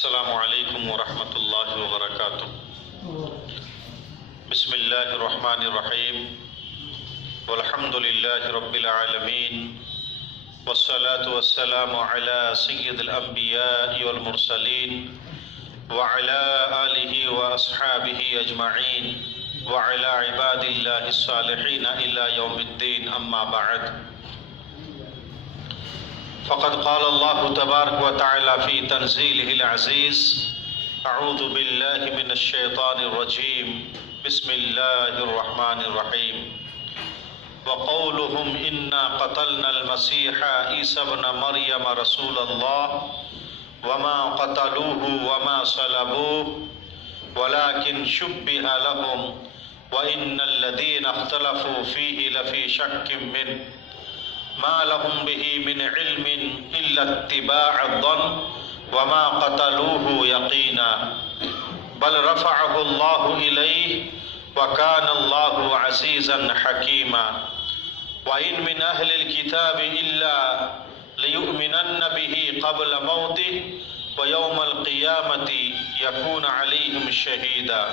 السلام علیکم ورحمۃ اللہ وبرکاتہ۔ بسم اللہ الرحمن الرحیم، والحمد للہ رب العالمین، والصلاة والسلام علی سید الانبیاء والمرسلین، وعلی آلہ واصحابہ اجمعین، وعلی عباد اللہ الصالحین الی یوم الدین، اما بعد۔ فقد قال اللہ تبارک و تعالی فی تنزیلہ العزیز، اعوذ باللہ من الشیطان الرجیم، بسم اللہ الرحمن الرحیم۔ وقولهم انا قتلنا المسیح عیسی ابن مریم رسول اللہ وما قتلوه وما صلبوه ولكن شبه لهم وان الذين اختلفوا فيه لفي شك منه ما لهم به من علم الا اتباع الظن وما قتلوه يقينا بل رفعه الله اليه وكان الله عزيزا حكيما وان من اهل الكتاب الا ليؤمنن به قبل موته ويوم القيامه يكون عليهم شهيدا۔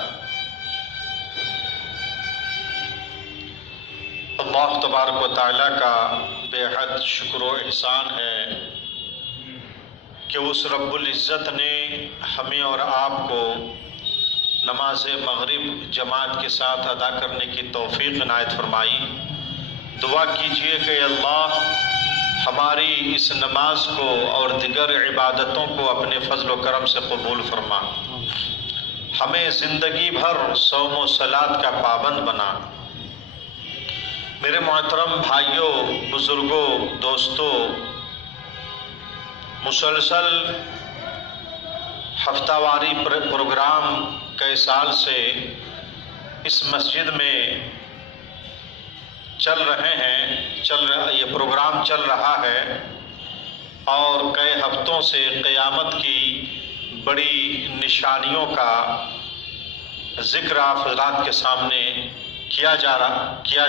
اللہ تبارک و تعالیٰ کا بے حد شکر و احسان ہے کہ اس رب العزت نے ہمیں اور آپ کو نماز مغرب جماعت کے ساتھ ادا کرنے کی توفیق عنایت فرمائی۔ دعا کیجئے کہ اللہ ہماری اس نماز کو اور دیگر عبادتوں کو اپنے فضل و کرم سے قبول فرما، ہمیں زندگی بھر صوم و صلاۃ کا پابند بنا۔ میرے محترم بھائیوں، بزرگوں، دوستوں، مسلسل ہفتہ واری پروگرام کئی سال سے اس مسجد میں چل رہے ہیں، یہ پروگرام چل رہا ہے اور کئی ہفتوں سے قیامت کی بڑی نشانیوں کا ذکر آپ حضرات کے سامنے کیا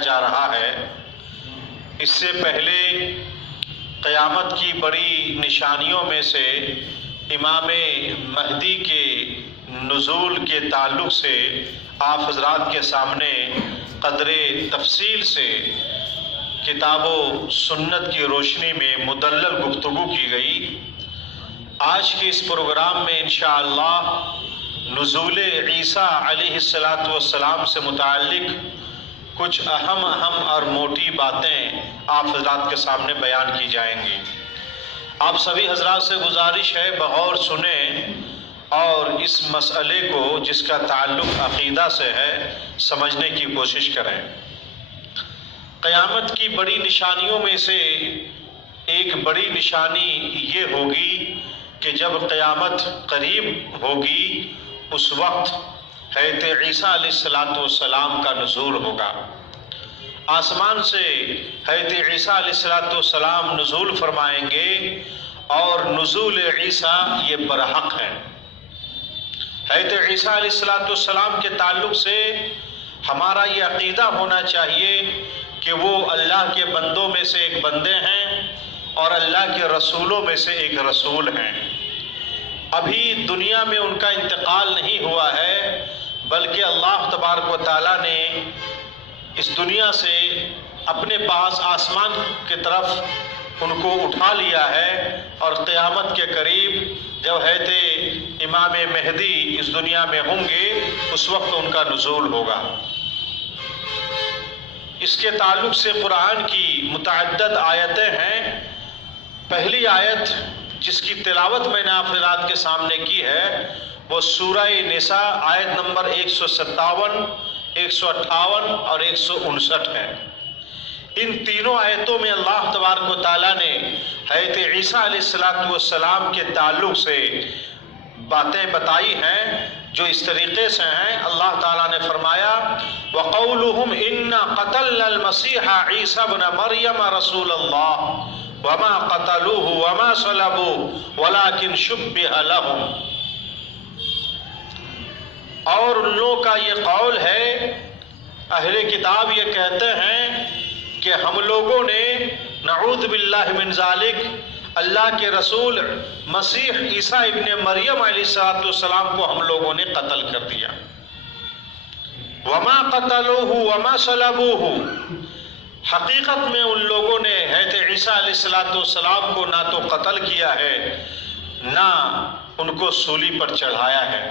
جا رہا ہے۔ اس سے پہلے قیامت کی بڑی نشانیوں میں سے امام مہدی کے نزول کے تعلق سے آپ حضرات کے سامنے قدر تفصیل سے کتاب و سنت کی روشنی میں مدلل گفتگو کی گئی۔ آج کے اس پروگرام میں انشاءاللہ نزول عیسیٰ علیہ السلام سے متعلق کچھ اہم اور موٹی باتیں آپ حضرات کے سامنے بیان کی جائیں گی۔ آپ سبھی حضرات سے گزارش ہے بغور سنیں اور اس مسئلے کو جس کا تعلق عقیدہ سے ہے سمجھنے کی کوشش کریں۔ قیامت کی بڑی نشانیوں میں سے ایک بڑی نشانی یہ ہوگی کہ جب قیامت قریب ہوگی اس وقت حضرت عیسیٰ علیہ السلام کا نزول ہوگا۔ آسمان سے حضرت عیسیٰ علیہ السلام نزول فرمائیں گے اور نزول عیسیٰ یہ برحق ہے۔ حضرت عیسیٰ علیہ السلام کے تعلق سے ہمارا یہ عقیدہ ہونا چاہیے کہ وہ اللہ کے بندوں میں سے ایک بندے ہیں اور اللہ کے رسولوں میں سے ایک رسول ہیں۔ ابھی دنیا میں ان کا انتقال نہیں ہوا ہے بلکہ اللہ تبارک و تعالیٰ نے اس دنیا سے اپنے پاس آسمان کی طرف ان کو اٹھا لیا ہے اور قیامت کے قریب جب حضرت امام مہدی اس دنیا میں ہوں گے اس وقت ان کا نزول ہوگا۔ اس کے تعلق سے قرآن کی متعدد آیتیں ہیں۔ پہلی آیت جس کی تلاوت میں نے آپ حضرات کے سامنے کی ہے وہ سورہ نساء آیت نمبر 157، 158 اور 159 ہے۔ ان تینوں آیتوں میں اللہ تبارک و تعالیٰ نے حضرت عیسیٰ علیہ السلام کے تعلق سے باتیں بتائی ہیں جو اس طریقے سے ہیں۔ اللہ تعالیٰ نے فرمایا وَقَوْلُهُمْ إِنَّا قَتَلْنَا الْمَسِيحَ عِيسَى ابْنَ مَرْيَمَ رَسُولَ اللَّهِ وَمَا قَتَلُوهُ وَمَا صَلَبُوهُ وَلَكِنْ شُبِّهَ لَهُمْ۔ اور ان لوگوں کا یہ قول ہے، اہل کتاب یہ کہتے ہیں کہ ہم لوگوں نے نعوذ باللہ من ذالک اللہ کے رسول مسیح عیسیٰ ابن مریم علیہ السلام کو ہم لوگوں نے قتل کر دیا. وما قتلوہ وما صلبوہ، حقیقت میں ان لوگوں نے حضرت عیسیٰ علیہ السلام کو نہ تو قتل کیا ہے نہ ان کو سولی پر چڑھایا ہے.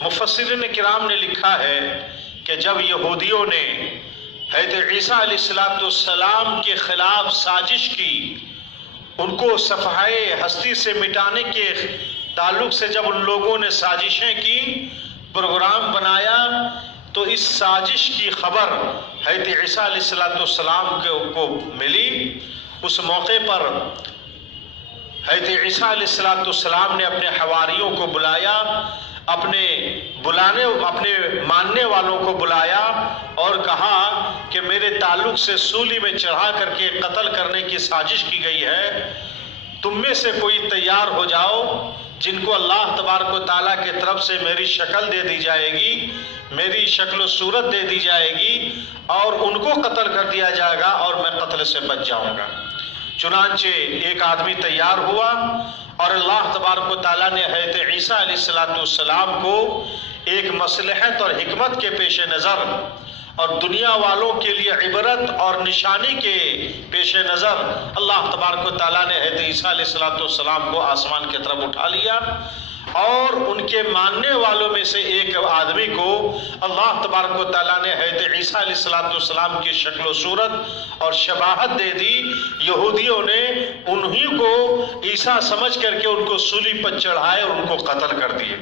مفسرین کرام نے لکھا ہے کہ جب یہودیوں نے حضرت عیسیٰ علیہ السلام کے خلاف سازش کی، ان کو صفحۂ ہستی سے مٹانے کے تعلق سے جب ان لوگوں نے سازشیں کی، پروگرام بنایا، تو اس سازش کی خبر حضرت عیسیٰ علیہ السلام کو ملی. اس موقع پر حضرت عیسیٰ علیہ السلام نے اپنے حواریوں کو بلایا، اپنے ماننے والوں کو بلایا اور کہا کہ میرے تعلق سے سولی میں چڑھا کر کے قتل کرنے کی سازش کی گئی ہے، تم میں سے کوئی تیار ہو جاؤ جن کو اللہ تبارک و تعالیٰ کی طرف سے میری شکل دے دی جائے گی، میری شکل و صورت دے دی جائے گی اور ان کو قتل کر دیا جائے گا اور میں قتل سے بچ جاؤں گا. چنانچہ ایک آدمی تیار ہوا اور اللہ تبارک و تعالیٰ نے حضرت عیسیٰ علیہ السلام کو ایک مصلحت اور حکمت کے پیش نظر اور دنیا والوں کے لیے عبرت اور نشانی کے پیش نظر اللہ تبارک و تعالیٰ نے حضرت عیسیٰ علیہ السلام کو آسمان کی طرف اٹھا لیا اور ان کے ماننے والوں میں سے ایک آدمی کو اللہ تبارک و تعالیٰ نے حضرت عیسیٰ علیہ السلام کی شکل و صورت اور شباہت دے دی. یہودیوں نے انہی کو عیسیٰ سمجھ کر کے ان کو سولی پر چڑھائے اور ان کو قتل کر دیے.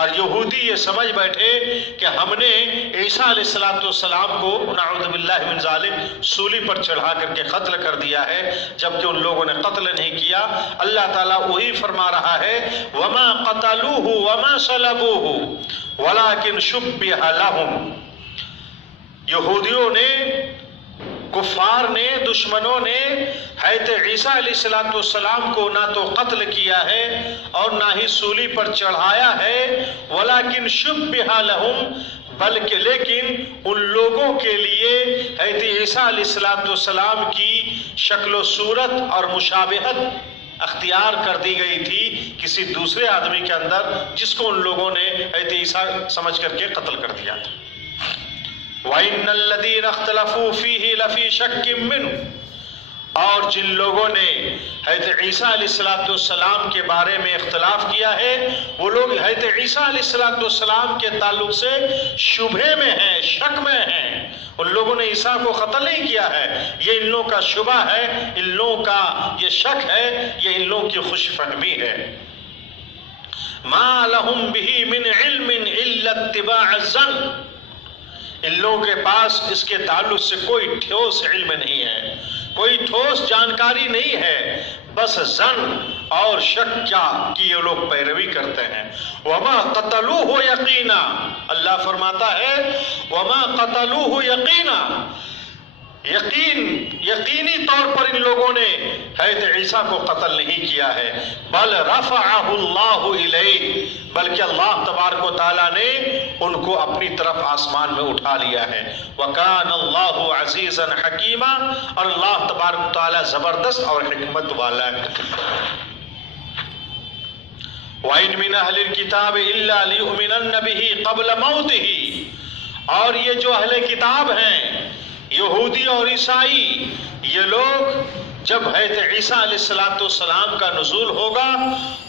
اور یہودی یہ سمجھ بیٹھے کہ ہم نے عیسیٰ علیہ السلام کو نعوذ باللہ من ذالک سولی پر چڑھا کر کے قتل کر دیا ہے، جبکہ ان لوگوں نے قتل نہیں کیا. اللہ تعالیٰ وہی فرما رہا ہے وما قتلوہ وما صلبوہ ولکن شبہ لہم. یہودیوں نے، کفار نے، دشمنوں نے حضرت عیسیٰ علیہ السلام کو نہ تو قتل کیا ہے اور نہ ہی سولی پر چڑھایا ہے، ولیکن شبہ لہم، بلکہ لیکن ان لوگوں کے لیے حضرت عیسیٰ علیہ السلام کی شکل و صورت اور مشابہت اختیار کر دی گئی تھی کسی دوسرے آدمی کے اندر جس کو ان لوگوں نے حضرت عیسیٰ سمجھ کر کے قتل کر دیا تھا. وَإِنَّ الَّذِينَ اخْتَلَفُوا فِيهِ لَفِي شَكٍّ مِّنْهُ، اور جن لوگوں نے حضرت عیسیٰ علیہ السلام کے بارے میں اختلاف کیا ہے وہ لوگ حضرت عیسیٰ علیہ السلام کے تعلق سے شبہ میں ہیں، شک میں ہیں. ان لوگوں نے عیسیٰ کو قتل نہیں کیا ہے، یہ ان لوگوں کا شبہ ہے، ان لوگوں کا یہ شک ہے، یہ ان لوگوں کی خوش فہمی ہے. مَا لَهُمْ بِهِ مِنْ عِلْمٍ إِلَّا اتِّبَاعَ الظَّنِّ، ان لوگوں کے پاس اس کے تعلق سے کوئی ٹھوس علم نہیں ہے، کوئی ٹھوس جانکاری نہیں ہے، بس ظن اور شک کی یہ لوگ پیروی کرتے ہیں. وما قتلوہ یقینا، اللہ فرماتا ہے وما قتلوہ یقینا، یقینی طور پر ان لوگوں نے حضرت عیسیٰ کو قتل نہیں کیا ہے. بل رفعہ اللہ الیہ، بلکہ اللہ تبارک و تعالیٰ نے ان کو اپنی طرف آسمان میں اٹھا لیا ہے. وکان اللہ عزیزا حکیما، اور اللہ تبارک و تعالیٰ زبردست اور حکمت والا ہے. وَإِن مِّنْ أَهْلِ الْكِتَابِ إِلَّا لِيُؤْمِنَنَّ بِهِ قَبْلَ مَوْتِهِ، اور یہ جو اہل کتاب ہیں یہودی اور عیسائی، یہ لوگ جب حضرت عیسیٰ علیہ السلام کا نزول ہوگا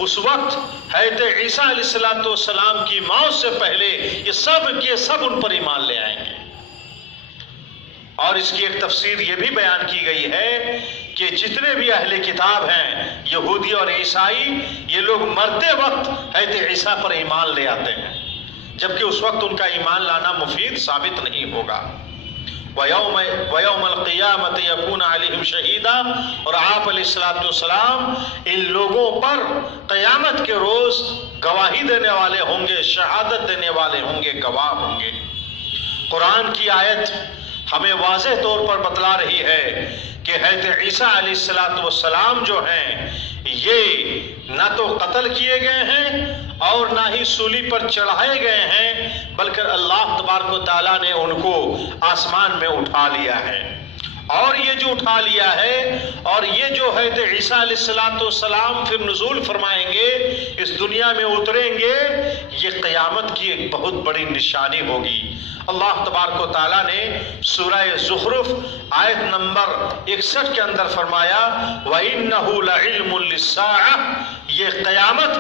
اس وقت حضرت عیسیٰ علیہ السلام کی موت سے پہلے یہ سب کے سب ان پر ایمان لے آئیں گے. اور اس کی ایک تفسیر یہ بھی بیان کی گئی ہے کہ جتنے بھی اہل کتاب ہیں یہودی اور عیسائی، یہ لوگ مرتے وقت حضرت عیسیٰ پر ایمان لے آتے ہیں، جبکہ اس وقت ان کا ایمان لانا مفید ثابت نہیں ہوگا. وَيَوْمَ الْقِيَامَةِ يَكُونَ عَلَيْهِمْ شَهِيدًا، اور آپ علیہ السلام ان لوگوں پر قیامت کے روز گواہی دینے والے ہوں گے، شہادت دینے والے ہوں گے، گواہ ہوں گے. قرآن کی آیت ہمیں واضح طور پر بتلا رہی ہے کہ حضرت عیسیٰ علیہ السلام جو ہیں یہ نہ تو قتل کیے گئے ہیں اور نہ ہی سولی پر چڑھائے گئے ہیں، بلکہ اللہ تبارک و تعالیٰ نے ان کو آسمان میں اٹھا لیا ہے. اور یہ جو اٹھا لیا ہے، اور یہ جو ہے کہ عیسیٰ علیہ السلام پھر نزول فرمائیں گے، اس دنیا میں اتریں گے، یہ قیامت کی ایک بہت بڑی نشانی ہوگی۔ اللہ تبارک و تعالیٰ نے سورہ زخرف آیت نمبر 61 کے اندر فرمایا وَإِنَّهُ لَعِلْمٌ لِلسَّاعَةِ، یہ قیامت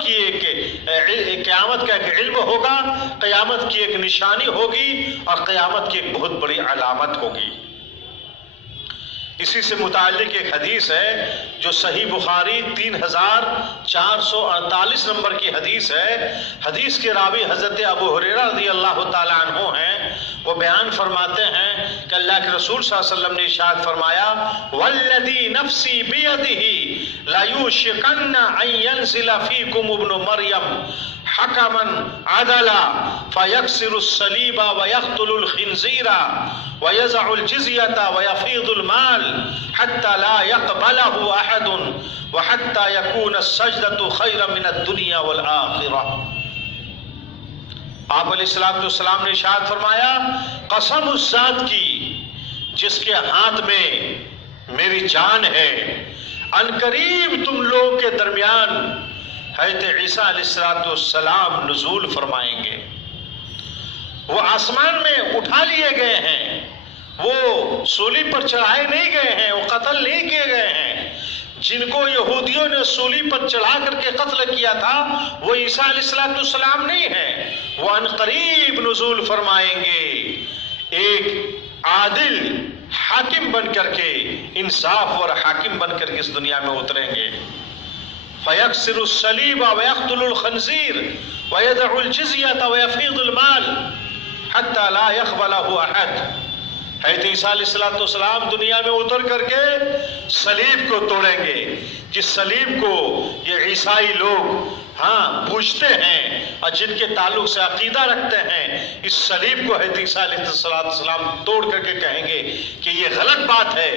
کا ایک علم ہوگا، قیامت کی ایک نشانی ہوگی، اور قیامت کی ایک بہت بڑی علامت ہوگی۔ اسی سے متعلق ایک حدیث ہے جو صحیح بخاری 3448 نمبر کی حدیث ہے۔ حدیث کے راوی حضرت ابو ہریرہ رضی اللہ تعالیٰ عنہ ہیں۔ وہ بیان فرماتے ہیں کہ اللہ کے رسول صلی اللہ علیہ وسلم نے ارشاد فرمایا والذی نفسی بیدہ لیوشکن ان ینزل فیکم ابن مریم حکما عدلا فیکسر الصلیب ویقتل الخنزیر ویزع الجزیۃ ویفیض المال حتی لا یقبلہ احد وحتی یکون السجدۃ خیرا من الدنیا والآخرہ۔ آپ علیہ السلام نے ارشاد فرمایا قسم اس ذات کی جس کے ہاتھ میں میری جان ہے، عنقریب تم لوگوں کے درمیان حضرت عیسیٰ علیہ السلام نزول فرمائیں گے۔ وہ آسمان میں اٹھا لیے گئے ہیں، وہ سولی پر چڑھائے نہیں گئے ہیں، وہ قتل نہیں کیے گئے ہیں۔ جن کو یہودیوں نے سولی پر چڑھا کر کے قتل کیا تھا وہ عیسیٰ علیہ السلام نہیں ہیں، وہ عنقریب نزول فرمائیں گے، ایک عادل حاکم بن کر کے، انصاف اور حاکم بن کر کے اس دنیا میں اتریں گے۔ فَيَكْسِرُ الصَّلِيبَ وَيَقْتُلُ الْخَنْزِيرَ وَيَدَعُ الْجِزْيَةَ وَيَفِيضُ الْمَالَ حَتَّى لَا يَقْبَلَهُ أَحَدٌ۔ حضرت عیسیٰ علیہ السلام دنیا میں اتر کر کے صلیب کو توڑیں گے، جس صلیب کو یہ عیسائی لوگ پوجتے ہیں اور جن کے تعلق سے عقیدہ رکھتے ہیں، اس صلیب کو حضرت عیسیٰ علیہ السلام توڑ کر کے کہیں گے کہ یہ غلط بات ہے،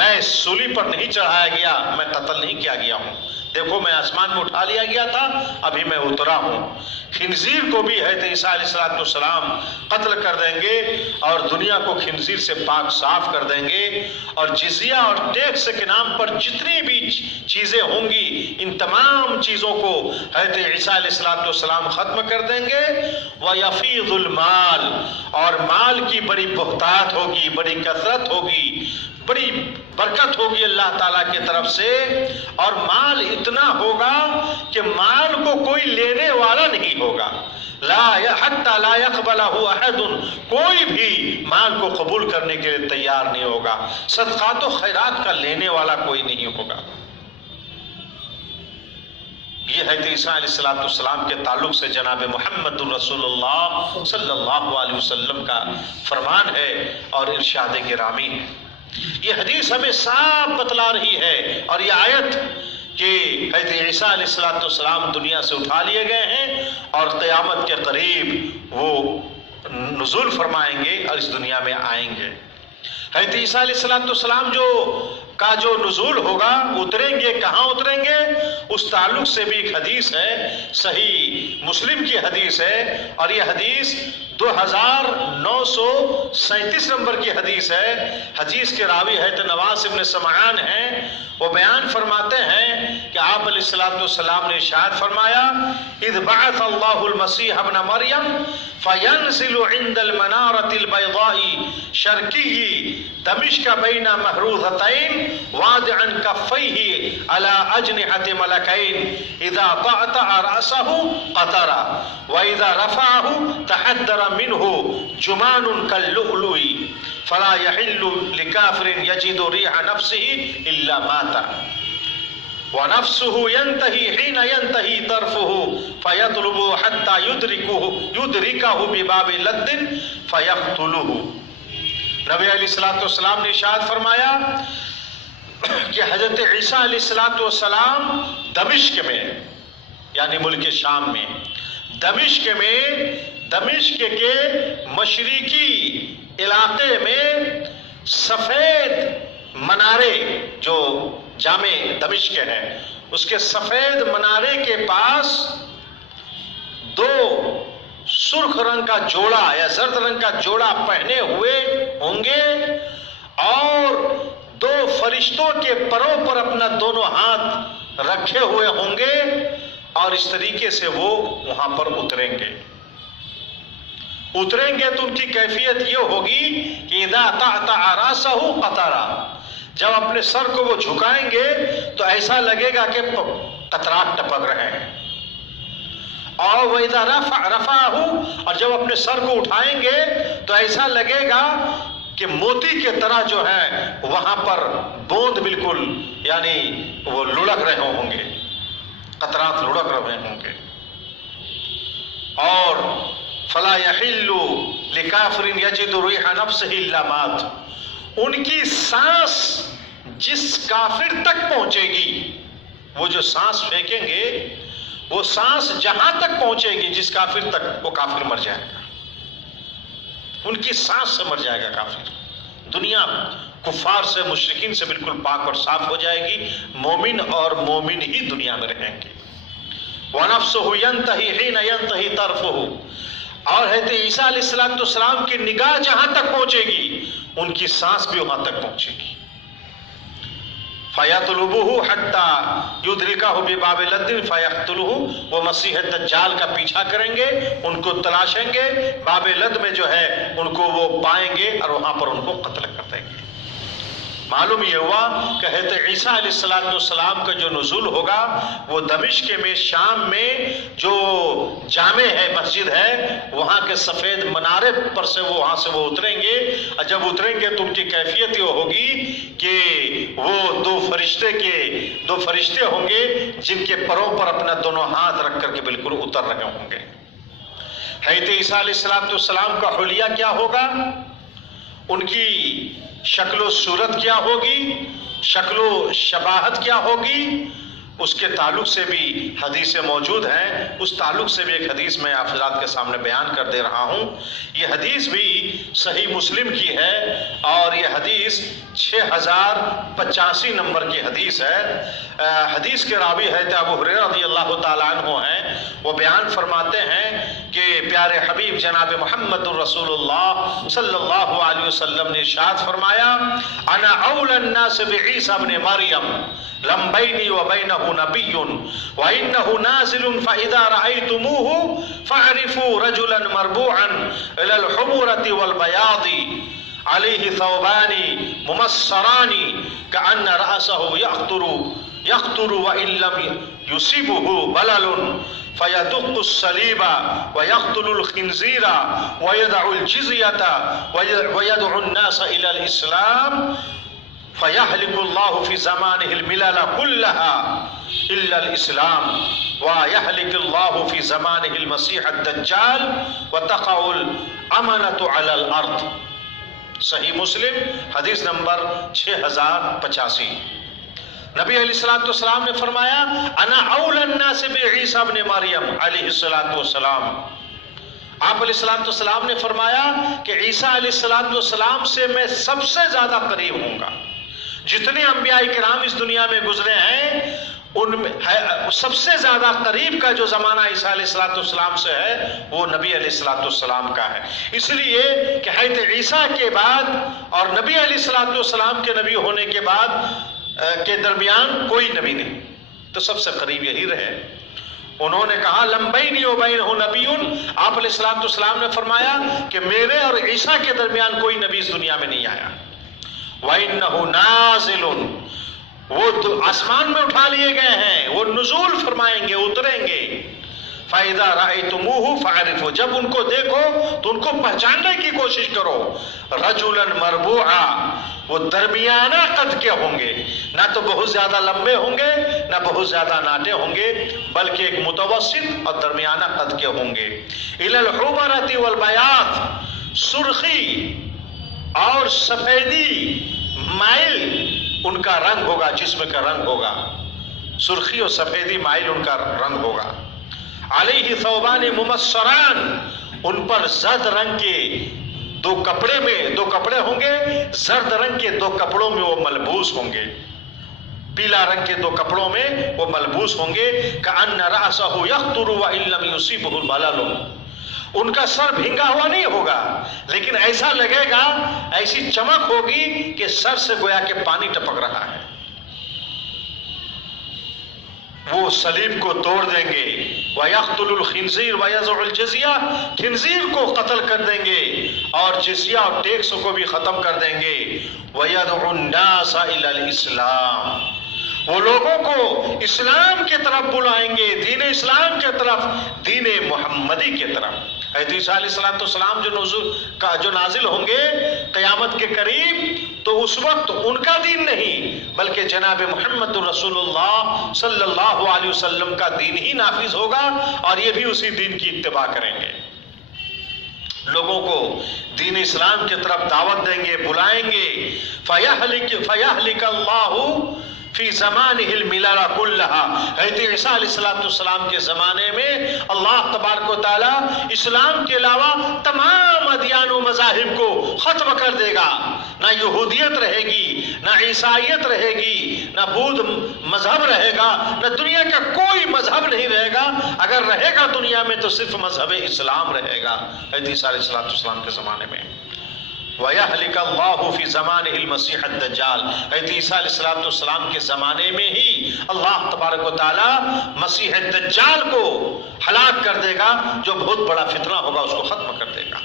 میں سولی پر نہیں چڑھایا گیا، میں قتل نہیں کیا گیا ہوں، دیکھو میں آسمان میں اٹھا لیا گیا تھا، ابھی میں اترا ہوں۔ خنزیر کو بھی حضرت عیسیٰ علیہ السلام قتل کر دیں گے اور دنیا کو خنزیر سے پاک صاف کر دیں گے، اور جزیہ اور ٹیکس کے نام پر جتنی بھی چیزیں ہوں گی ان تمام چیزوں کو حضرت عیسیٰ علیہ السلام ختم کر دیں گے۔ وَيَفِيضُ الْمَالِ، اور مال کی بڑی بہتات ہوگی، بڑی کثرت ہوگی، بڑی برکت ہوگی اللہ تعالیٰ کی طرف سے، اور مال اتنا ہوگا کہ مال کو کوئی لینے والا نہیں ہوگا، حتی لا یقبلہ احد، کوئی بھی مال کو قبول کرنے کے لیے تیار نہیں ہوگا، صدقات و خیرات کا لینے والا کوئی نہیں ہوگا۔ یہ حضرت عیسیٰ علیہ السلام کے تعلق سے جناب محمد رسول اللہ صلی اللہ علیہ وسلم کا فرمان ہے اور ارشاد گرامی ہے۔ یہ حدیث ہمیں صاف بتلا رہی ہے، اور یہ آیت کہ حضرت عیسیٰ علیہ السلام دنیا سے اٹھا لیے گئے ہیں اور قیامت کے قریب وہ نزول فرمائیں گے اور اس دنیا میں آئیں گے۔ حضرت عیسیٰ علیہ السلام کا جو نزول ہوگا، اتریں گے، کہاں اتریں گے، اس تعلق سے بھی ایک حدیث ہے، صحیح مسلم کی حدیث ہے، اور یہ حدیث 2937 نمبر کی حدیث ہے۔ حدیث کے راوی حضرت نواس ابن سمعان ہیں۔ وہ بیان فرماتے ہیں کہ آپ علیہ السلام نے ارشاد فرمایا اذ بعث اللہ المسیح ابن مریم فینزل عند المنارة البیضاء شرقی دمشق بین محروظتین وادعا کفیہ علی اجنحة ملکین اذا طأطأ رأسه قطر واذا رفعه تحدر منه جمان كاللؤلؤ فلا يحل لكافر يجد ريح نفسه الا مات ونفسه ينتهي حين ينتهي طرفه فيطلب حتى يدركه بباب لد فيقتله۔ نبی علیہ السلام نے ارشاد فرمایا کہ حضرت عیسیٰ علیہ السلام دمشق میں، یعنی ملک شام میں، دمشق کے مشرقی علاقے میں سفید منارے، جو جامع دمشق ہے اس کے سفید منارے کے پاس دو سرخ رنگ کا جوڑا یا زرد رنگ کا جوڑا پہنے ہوئے ہوں گے، اور دو فرشتوں کے پروں پر اپنا دونوں ہاتھ رکھے ہوئے ہوں گے اور اس طریقے سے وہ وہاں پر اتریں گے تو ان کی کیفیت یہ ہوگی کہ اذا تعتع راسہ قطرا، جب اپنے سر کو وہ جھکائیں گے تو ایسا لگے گا کہ قطرات ٹپک رہے ہیں، اور وَإِذَا رَفَعَهُ، اور جب اپنے سر کو اٹھائیں گے تو ایسا لگے گا کہ موتی کے طرح جو ہے وہاں پر بوند بالکل یعنی وہ لڑک رہے ہوں گے، قطرات لڑک رہے ہوں گے۔ اور فَلَا يَحِلُّ لِكَافِرٍ يَجِدُ رِيحَ نَفْسِهِ إِلَّا مَاتَ، ان کی سانس جس کافر تک پہنچے گی، وہ جو سانس پھینکیں گے وہ سانس جہاں تک پہنچے گی جس کافر تک، وہ کافر مر جائے گا، ان کی سانس سے مر جائے گا کافر۔ دنیا کفار سے مشرکین سے بالکل پاک اور صاف ہو جائے گی، مومن اور مومن ہی دنیا میں رہیں گے۔ وَنَفْسُهُ يَنْتَهِي حِينَ يَنْتَهِي طَرْفُهُ، اور حضرت عیسیٰ علیہ السلام کی نگاہ جہاں تک پہنچے گی ان کی سانس بھی وہاں تک پہنچے گی۔ فَيَطْلُبُهُ حَتَّى يُدْرِكَهُ بِبَابِ لَدٍّ فَيَقْتُلُهُ، وہ مسیح دجال کا پیچھا کریں گے، ان کو تلاشیں گے، باب لد میں جو ہے ان کو وہ پائیں گے اور وہاں پر ان کو قتل کر دیں گے۔ معلوم یہ ہوا کہ حضرت عیسیٰ علیہ السلام کا جو نزول ہوگا وہ دمشق میں شام میں جو جامع ہے مسجد ہے وہاں کے سفید منارے پر سے وہ وہاں سے وہ اتریں گے، اور جب اتریں گے تو ان کی کیفیت یہ ہوگی کہ وہ دو فرشتے ہوں گے جن کے پروں پر اپنا دونوں ہاتھ رکھ کر کے بالکل اتر رہے ہوں گے۔ حضرت عیسیٰ علیہ السلام کا حلیہ کیا ہوگا، ان کی شکل و صورت کیا ہوگی، شکل و شباہت کیا ہوگی، اس کے تعلق سے بھی حدیثیں موجود ہیں۔ اس تعلق سے بھی ایک حدیث میں آپ حضرات کے سامنے بیان کر دے رہا ہوں۔ یہ حدیث بھی صحیح مسلم کی ہے اور یہ حدیث 6085 نمبر کی حدیث ہے۔ حدیث کے راوی حضرت ابو ہریرہ رضی اللہ تعالیٰ عنہ ہیں، وہ بیان فرماتے ہیں کہ پیارے حبیب جناب محمد رسول اللہ صلی اللہ علیہ وسلم نے ارشاد فرمایا، انا اول الناس بعیسی ابن مریم لم بینی و بینہ نبی وانہ نازل فاذا رأیتموہ فاعرفوا رجلا مربوعا الى الحمرة والبیاض علیہ ثوبان ممصران کأن رأسه يقطر وإن لم يصيبه بلل فيدق الصليب ويقتل الخنزير ويدع الجزية ويدعو الناس إلى الإسلام فيهلك الله في زمانه الملل كلها إلا الإسلام ويهلك الله في زمانه المسيح الدجال وتقع الأمنة على الأرض۔ صحیح مسلم حدیث نمبر 6085۔ نبی علیہ السلام نے فرمایا، انا اول الناس بعیسی ابن مریم علیہ السلام۔ آپ علیہ السلام نے فرمایا کہ عیسیٰ علیہ السلام سے میں سب سے زیادہ قریب ہوں گا۔ جتنے انبیاء کرام اس دنیا میں گزرے ہیں ان میں سب سے زیادہ قریب کا جو زمانہ عیسیٰ علیہ السلام سے ہے وہ نبی علیہ السلام کا ہے۔ اس لیے کہ حضرت عیسیٰ کے بعد اور نبی علیہ السلام کے نبی ہونے کے بعد کے درمیان کوئی نبی نہیں، تو سب سے قریب یہی رہے۔ انہوں نے کہا لم بینی و بینہ نبی، آپ علیہ السلام نے فرمایا کہ میرے اور عیسیٰ کے درمیان کوئی نبی اس دنیا میں نہیں آیا۔ وَإِنَّهُ نَازِلٌ، وہ آسمان میں اٹھا لیے گئے ہیں، وہ نزول فرمائیں گے، اتریں گے۔ فَإِذَا رَأَيْتُمُوهُ فَاعْرِفُوا، جب ان کو دیکھو تو ان کو پہچاننے کی کوشش کرو۔ رَجُلًا مَرْبُوعًا، وہ درمیانہ قد کے ہوں گے، نہ تو بہت زیادہ لمبے ہوں گے نہ بہت زیادہ ناٹے ہوں گے، بلکہ ایک متوسط اور درمیانہ قد کے ہوں گے۔ إِلَى الْحُمَرَةِ وَالْبَيَاضِ، سرخی اور سفیدی مائل ان کا رنگ ہوگا، جسم کا رنگ ہوگا، سرخی اور سفیدی مائل ان کا رنگ ہوگا۔ علیہ ثوبان ممصران، ان پر زرد رنگ کے دو کپڑے ہوں گے، زرد رنگ کے دو کپڑوں میں وہ ملبوس ہوں گے، پیلا رنگ کے دو کپڑوں میں وہ ملبوس ہوں گے۔ کأن رأسه يقطر وإن لم يصيبه بلل، ان کا سر بھینگا ہوا نہیں ہوگا، لیکن ایسا لگے گا، ایسی چمک ہوگی کہ سر سے گویا کہ پانی ٹپک رہا ہے۔ وہ صلیب کو توڑ دیں گے، وَيَقْتُلُ الْخِنْزِيرَ وَيَضَعُ الْجِزْيَةَ، خنزیر کو قتل کر دیں گے اور جزیہ اور ٹیکس کو بھی ختم کر دیں گے۔ وَيَدْعُ النَّاسَ إِلَى الْإِسْلَامِ، وہ لوگوں کو اسلام کی طرف بلائیں گے، دین اسلام کی طرف، دین محمدی کی طرف۔ حضرت عیسیٰ علیہ السلام جو نازل ہوں گے قیامت کے قریب، تو اس وقت ان کا دین نہیں بلکہ جناب محمد رسول اللہ صلی اللہ علیہ وسلم کا دین ہی نافذ ہوگا، اور یہ بھی اسی دین کی اتباع کریں گے، لوگوں کو دین اسلام کی طرف دعوت دیں گے، بلائیں گے۔ فَيَهْلِكَ اللَّهُ فی زمانہ الملل کلہا، حضرت عیسیٰ علیہ السلام کے زمانے میں اللہ تبارک و تعالیٰ اسلام کے علاوہ تمام ادیان و مذاہب کو ختم کر دے گا۔ نہ یہودیت رہے گی، نہ عیسائیت رہے گی، نہ بدھ مذہب رہے گا، نہ دنیا کا کوئی مذہب نہیں رہے گا۔ اگر رہے گا دنیا میں تو صرف مذہب اسلام رہے گا حضرت عیسیٰ علیہ السلام کے زمانے میں۔ وَيَهْلِكَ اللَّهُ فِي زَمَانِهِ الْمَسِيحَ الدَّجَّالِ، حضرت عیسیٰ علیہ السلام کے زمانے میں ہی اللہ تبارک و تعالی مسیح الدجال کو ہلاک کر دے گا، جو بہت بڑا فتنہ ہوگا اس کو ختم کر دے گا۔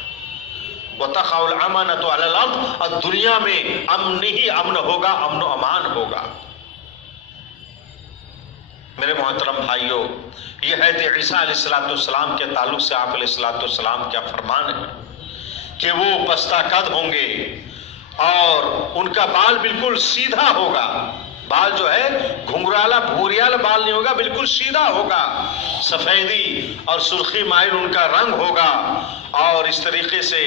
وَتَقَعُ الْأَمَانَةُ عَلَى الْأَرْضِ، اور دنیا میں امن ہی امن ہوگا، امن و امان ہوگا۔ میرے محترم بھائیوں، یہ حضرت عیسیٰ علیہ السلام کے تعلق سے آپ علیہ السلام کا فرمان ہے کہ وہ پستہ قد ہوں گے اور ان کا بال بالکل سیدھا ہوگا، بال جو ہے گھنگرالا بھوریالا بال نہیں ہوگا، بالکل سیدھا ہوگا، سفیدی اور سرخی مائل ان کا رنگ ہوگا، اور اس طریقے سے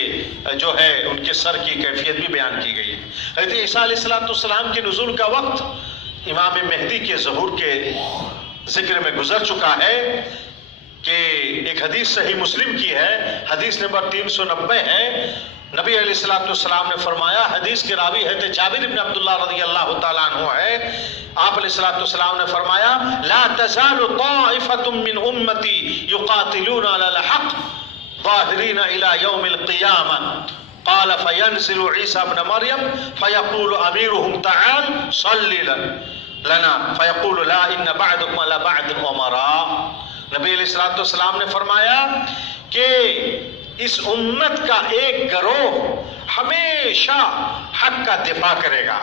جو ہے ان کے سر کی کیفیت بھی بیان کی گئی۔ حضرت عیسیٰ علیہ السلام کے نزول کا وقت امام مہدی کے ظہور کے ذکر میں گزر چکا ہے کہ ایک حدیث صحیح مسلم کی ہے، حدیث نمبر 390 ہے۔ نبی علیہ السلام نے فرمایا، حدیث کے راوی ہے جابر بن عبداللہ رضی اللہ تعالیٰ عنہ ہے، آپ علیہ السلام نے فرمایا، لا تزال طائفة من امتی یقاتلون علی الحق ظاہرین الى یوم القیامہ، قال فینزل عیسیٰ ابن مریم فیقول امیرهم تعال صلی لنا فیقول لا ان بعدکم علی بعد امراء۔ نبی علیہ السلام نے فرمایا کہ اس امت کا ایک گروہ ہمیشہ حق کا دفاع کرے گا،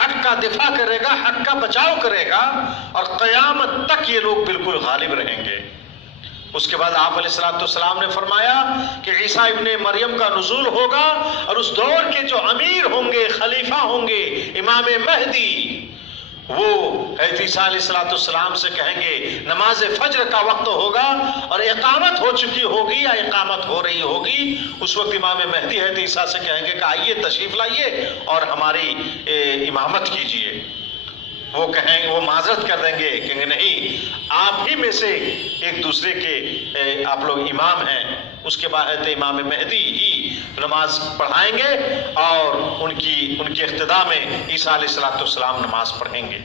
حق کا دفاع کرے گا، حق کا بچاؤ کرے گا، اور قیامت تک یہ لوگ بالکل غالب رہیں گے۔ اس کے بعد آپ علیہ السلام نے فرمایا کہ عیسیٰ ابن مریم کا نزول ہوگا، اور اس دور کے جو امیر ہوں گے، خلیفہ ہوں گے، امام مہدی، وہ حضرت عیسیٰ علیہ السلام سے کہیں گے نماز فجر کا وقت ہوگا اور اقامت ہو چکی ہوگی یا اقامت ہو رہی ہوگی، اس وقت امام مہدی حضرت عیسیٰ سے کہیں گے کہ آئیے تشریف لائیے اور ہماری امامت کیجئے۔ وہ معذرت کر دیں گے، کہیں گے نہیں، آپ ہی میں سے ایک دوسرے کے آپ لوگ امام ہیں۔ اس کے بعد حضرت امام مہدی ہی نماز پڑھائیں گے اور ان کی اقتداء میں عیسیٰ علیہ السلام نماز پڑھیں گے۔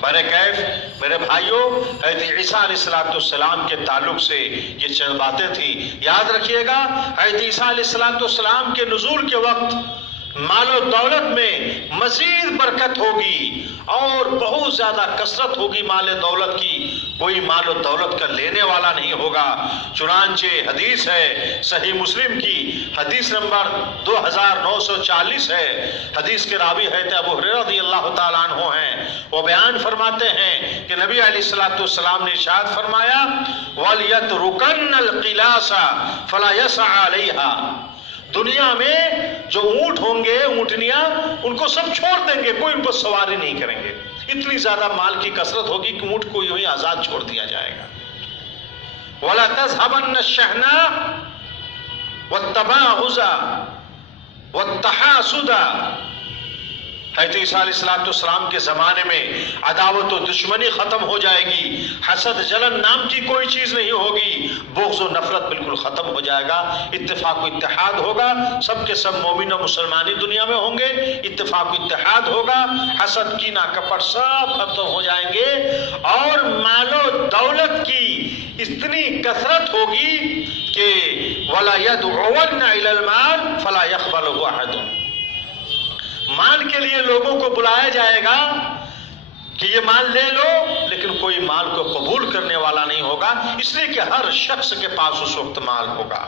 برے کیف میرے بھائیوں، حضرت عیسیٰ علیہ السلام کے تعلق سے یہ چند باتیں تھیں، یاد رکھیے گا۔ حضرت عیسیٰ علیہ السلام کے نزول کے وقت مال و دولت میں مزید برکت ہوگی اور بہت زیادہ کثرت ہوگی مال و دولت کی، کوئی مال و دولت کا لینے والا نہیں ہوگا۔ چنانچہ حدیث ہے صحیح مسلم کی، حدیث نمبر 2940 ہے، حدیث کے راوی ہے ابو ہریرہ رضی اللہ تعالیٰ عنہ ہیں، وہ بیان فرماتے ہیں کہ نبی علیہ السلام نے ارشاد فرمایا، وَلْيَتْرُكَنَّ الْقِلَاسَ فَلَا يَسْعَ عَلَيْهَا، دنیا میں جو اونٹ ہوں گے، اونٹنیاں، ان کو سب چھوڑ دیں گے، کوئی ان پر سواری نہیں کریں گے، اتنی زیادہ مال کی کثرت ہوگی کہ اونٹ کو یوں ہی آزاد چھوڑ دیا جائے گا۔ وَلَا تَذْهَبَنَّ الشَّحْنَاءُ وَالتَّبَاغُضَ وَالتَّحَاسُدَ، حضرت عیسیٰ علیہ السلام کے زمانے میں عداوت و دشمنی ختم ہو جائے گی، حسد جلن نام کی کوئی چیز نہیں ہوگی، بغض و نفرت بالکل ختم ہو جائے گا، اتفاق و اتحاد ہوگا، سب کے سب مومن و مسلمانی دنیا میں ہوں گے، اتفاق و اتحاد ہوگا، حسد کینہ کپٹ سب ختم ہو جائیں گے، اور مال و دولت کی اتنی کثرت ہوگی کہ وَلَا يَدْعُوَنَّ إِلَى الْمَالِ فَلَا يَقْبَلُهُ أَحَدٌ، مال کے لیے لوگوں کو بلایا جائے گا کہ یہ مال لے لو، لیکن کوئی مال کو قبول کرنے والا نہیں ہوگا، اس لیے کہ ہر شخص کے پاس اس وقت مال ہوگا۔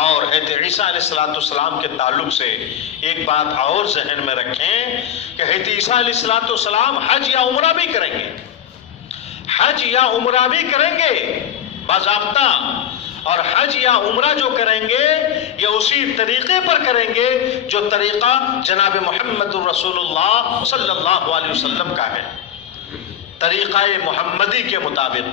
اور حضرت عیسیٰ علیہ السلام کے تعلق سے ایک بات اور ذہن میں رکھیں کہ حضرت عیسیٰ علیہ السلام حج یا عمرہ بھی کریں گے، حج یا عمرہ بھی کریں گے باضابطہ، اور حج یا عمرہ جو کریں گے یہ اسی طریقے پر کریں گے جو طریقہ جناب محمد رسول اللہ صلی اللہ علیہ وسلم کا ہے، طریقہ محمدی کے مطابق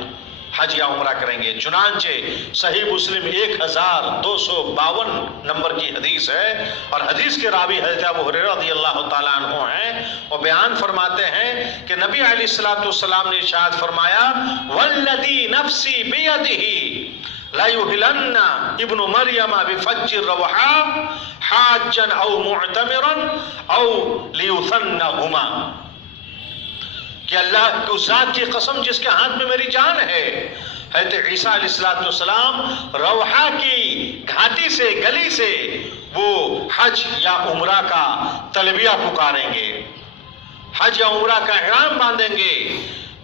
حج یا عمرہ کریں گے۔ چنانچہ صحیح مسلم 1252 نمبر کی حدیث ہے، اور حدیث کے راوی حضرت ابو ہریرہ رضی اللہ تعالیٰ عنہ ہیں، وہ بیان فرماتے ہیں کہ نبی علیہ السلام نے ارشاد فرمایا والذی نفسی بیدہ لَيُحِلَنَّ ابن مریم بفج الروحاء حاجا او معتمرا او لیثنہما، کہ اللہ اس ذات کی قسم جس کے ہاتھ میں میری جان ہے، حضرت عیسیٰ علیہ السلام روحا کی گھاٹی سے گلی سے وہ حج یا عمرہ کا تلبیہ پکاریں گے، حج یا عمرہ کا احرام باندھیں گے،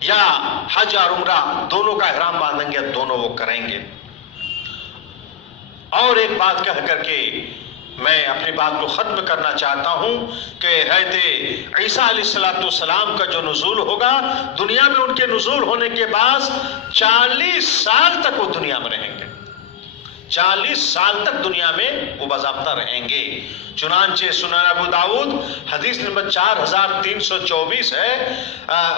یا حج اور عمرہ دونوں کا احرام باندھیں گے، دونوں وہ کریں گے۔ اور ایک بات کہہ کر کے میں اپنی بات کو ختم کرنا چاہتا ہوں کہ حضرت عیسیٰ علیہ السلام کا جو نزول ہوگا، دنیا میں ان کے نزول ہونے کے بعد 40 سال تک وہ دنیا میں رہیں گے، 40 سال تک دنیا میں وہ باضابطہ رہیں گے۔ چنانچہ سنن ابو داؤد حدیث نمبر 4324 ہے،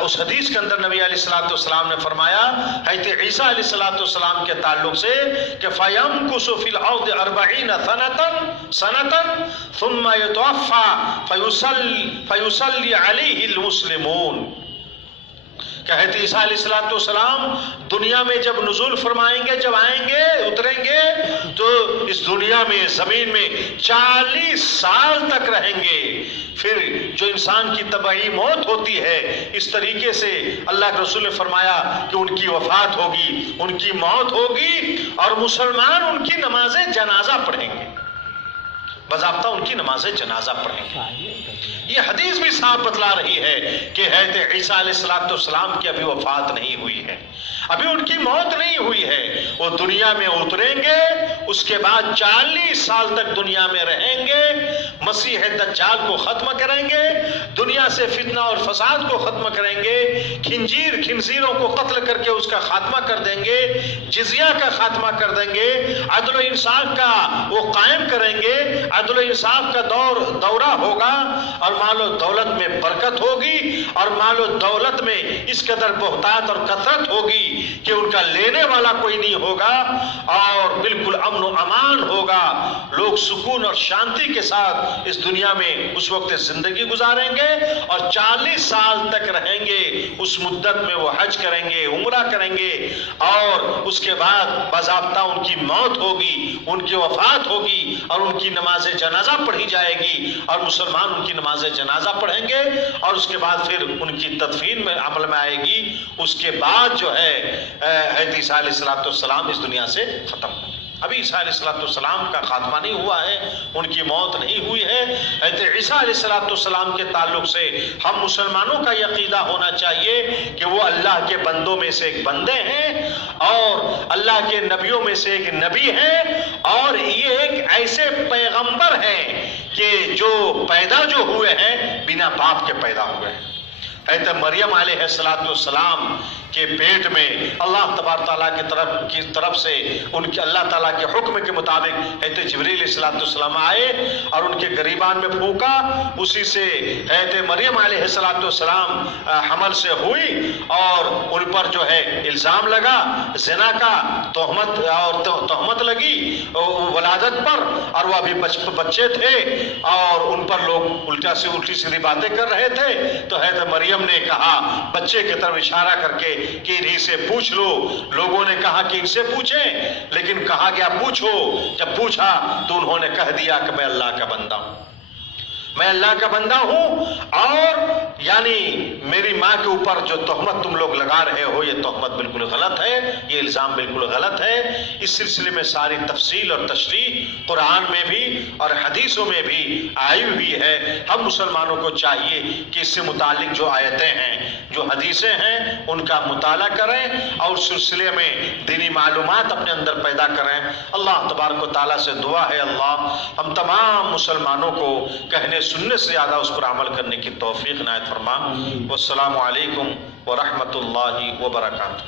اس حدیث کے اندر نبی علیہ السلام نے فرمایا حضرت عیسیٰ علیہ السلام کے تعلق سے کہ فَيَمْكُسُ فِي الْأَرْضِ 40 سَنَةً ثُمَّ يُتَوَفَّى فَيُصَلِّي عَلَيْهِ الْمُسْلِمُونَ، کہ حضرت عیسیٰ علیہ السلام دنیا میں جب نزول فرمائیں گے، جب آئیں گے اتریں گے تو اس دنیا میں زمین میں 40 سال تک رہیں گے، پھر جو انسان کی طبعی موت ہوتی ہے اس طریقے سے اللہ کے رسول نے فرمایا کہ ان کی وفات ہوگی، ان کی موت ہوگی، اور مسلمان ان کی نماز جنازہ پڑھیں گے، باضابطہ ان کی نماز جنازہ پڑھیں گے۔ یہ حدیث بھی صاف بتلا رہی ہے کہ حضرت عیسیٰ علیہ السلام کی ابھی وفات نہیں ہوئی ہے، ابھی ان کی موت نہیں ہوئی ہے، وہ دنیا میں اتریں گے، اس کے بعد 40 سال تک دنیا میں رہیں گے، مسیح دجال کو ختم کریں گے، دنیا سے فتنہ اور فساد کو ختم کریں گے، خنزیروں کو قتل کر کے اس کا خاتمہ کر دیں گے، جزیہ کا خاتمہ کر دیں گے، عدل و انصاف کا وہ قائم کریں گے، عدل و انصاف کا دورہ ہوگا، اور مال و دولت میں برکت ہوگی، اور مال و دولت میں اس قدر بہتات اور کثرت ہوگی کہ ان کا لینے والا کوئی نہیں ہوگا، اور بالکل امن و امان ہوگا، لوگ سکون اور شانتی کے ساتھ اس دنیا میں اس وقت زندگی گزاریں گے، اور 40 سال تک رہیں گے، اس مدت میں وہ حج کریں گے، عمرہ کریں گے، اور اس کے بعد باضابطہ ان کی موت ہوگی، ان کی وفات ہوگی، اور ان کی نماز جنازہ پڑھی جائے گی، اور مسلمان ان کی نماز جنازہ پڑھیں گے، اور اس کے بعد پھر ان کی تدفین میں عمل میں آئے گی۔ اس کے بعد جو ہے حضرت عیسیٰ علیہ السلام اس دنیا سے ختم ہوں گے۔ ابھی عیسیٰ علیہ السلام کا خاتمہ نہیں ہوا ہے، ان کی موت نہیں ہوئی ہے۔ حضرت عیسیٰ علیہ السلام کے تعلق سے ہم مسلمانوں کا یہ عقیدہ ہونا چاہیے کہ وہ اللہ کے بندوں میں سے ایک بندے ہیں، اور اللہ کے نبیوں میں سے ایک نبی ہیں، اور یہ ایک ایسے پیغمبر ہیں کہ جو پیدا جو ہوئے ہیں بنا باپ کے پیدا ہوئے ہیں۔ حضرت مریم علیہ السلام کے پیٹ میں اللہ تبارک تعالیٰ کی طرف سے ان کے اللہ تعالیٰ کے حکم کے مطابق حضرت جبریل علیہ السلام آئے اور ان کے گریبان میں پھونکا، اسی سے حضرت مریم علیہ السلام حمل سے ہوئی، اور ان پر جو ہے الزام لگا زنا کا، تہمت لگی ولادت پر، اور وہ ابھی بچے تھے، اور ان پر لوگ الٹی سیدھی باتیں کر رہے تھے، تو حضرت مریم نے کہا بچے کی طرف اشارہ کر کے کہ انہی سے پوچھ لو۔ لوگوں نے کہا کہ ان سے پوچھیں، لیکن کہا گیا پوچھو۔ جب پوچھا تو انہوں نے کہہ دیا کہ میں اللہ کا بندہ ہوں۔ میں اللہ کا بندہ ہوں، اور یعنی میری ماں کے اوپر جو تہمت تم لوگ لگا رہے ہو یہ تہمت بالکل غلط ہے، یہ الزام بالکل غلط ہے۔ اس سلسلے میں ساری تفصیل اور تشریح قرآن میں بھی اور حدیثوں میں بھی آئی ہوئی ہے۔ ہم مسلمانوں کو چاہیے کہ اس سے متعلق جو آیتیں ہیں، جو حدیثیں ہیں، ان کا مطالعہ کریں اور اس سلسلے میں دینی معلومات اپنے اندر پیدا کریں۔ اللہ تبارک و تعالیٰ سے دعا ہے اللہ ہم تمام مسلمانوں کو کہنے سننے سے زیادہ اس پر عمل کرنے کی توفیق عنایت فرما۔ والسلام علیکم ورحمۃ اللہ وبرکاتہ۔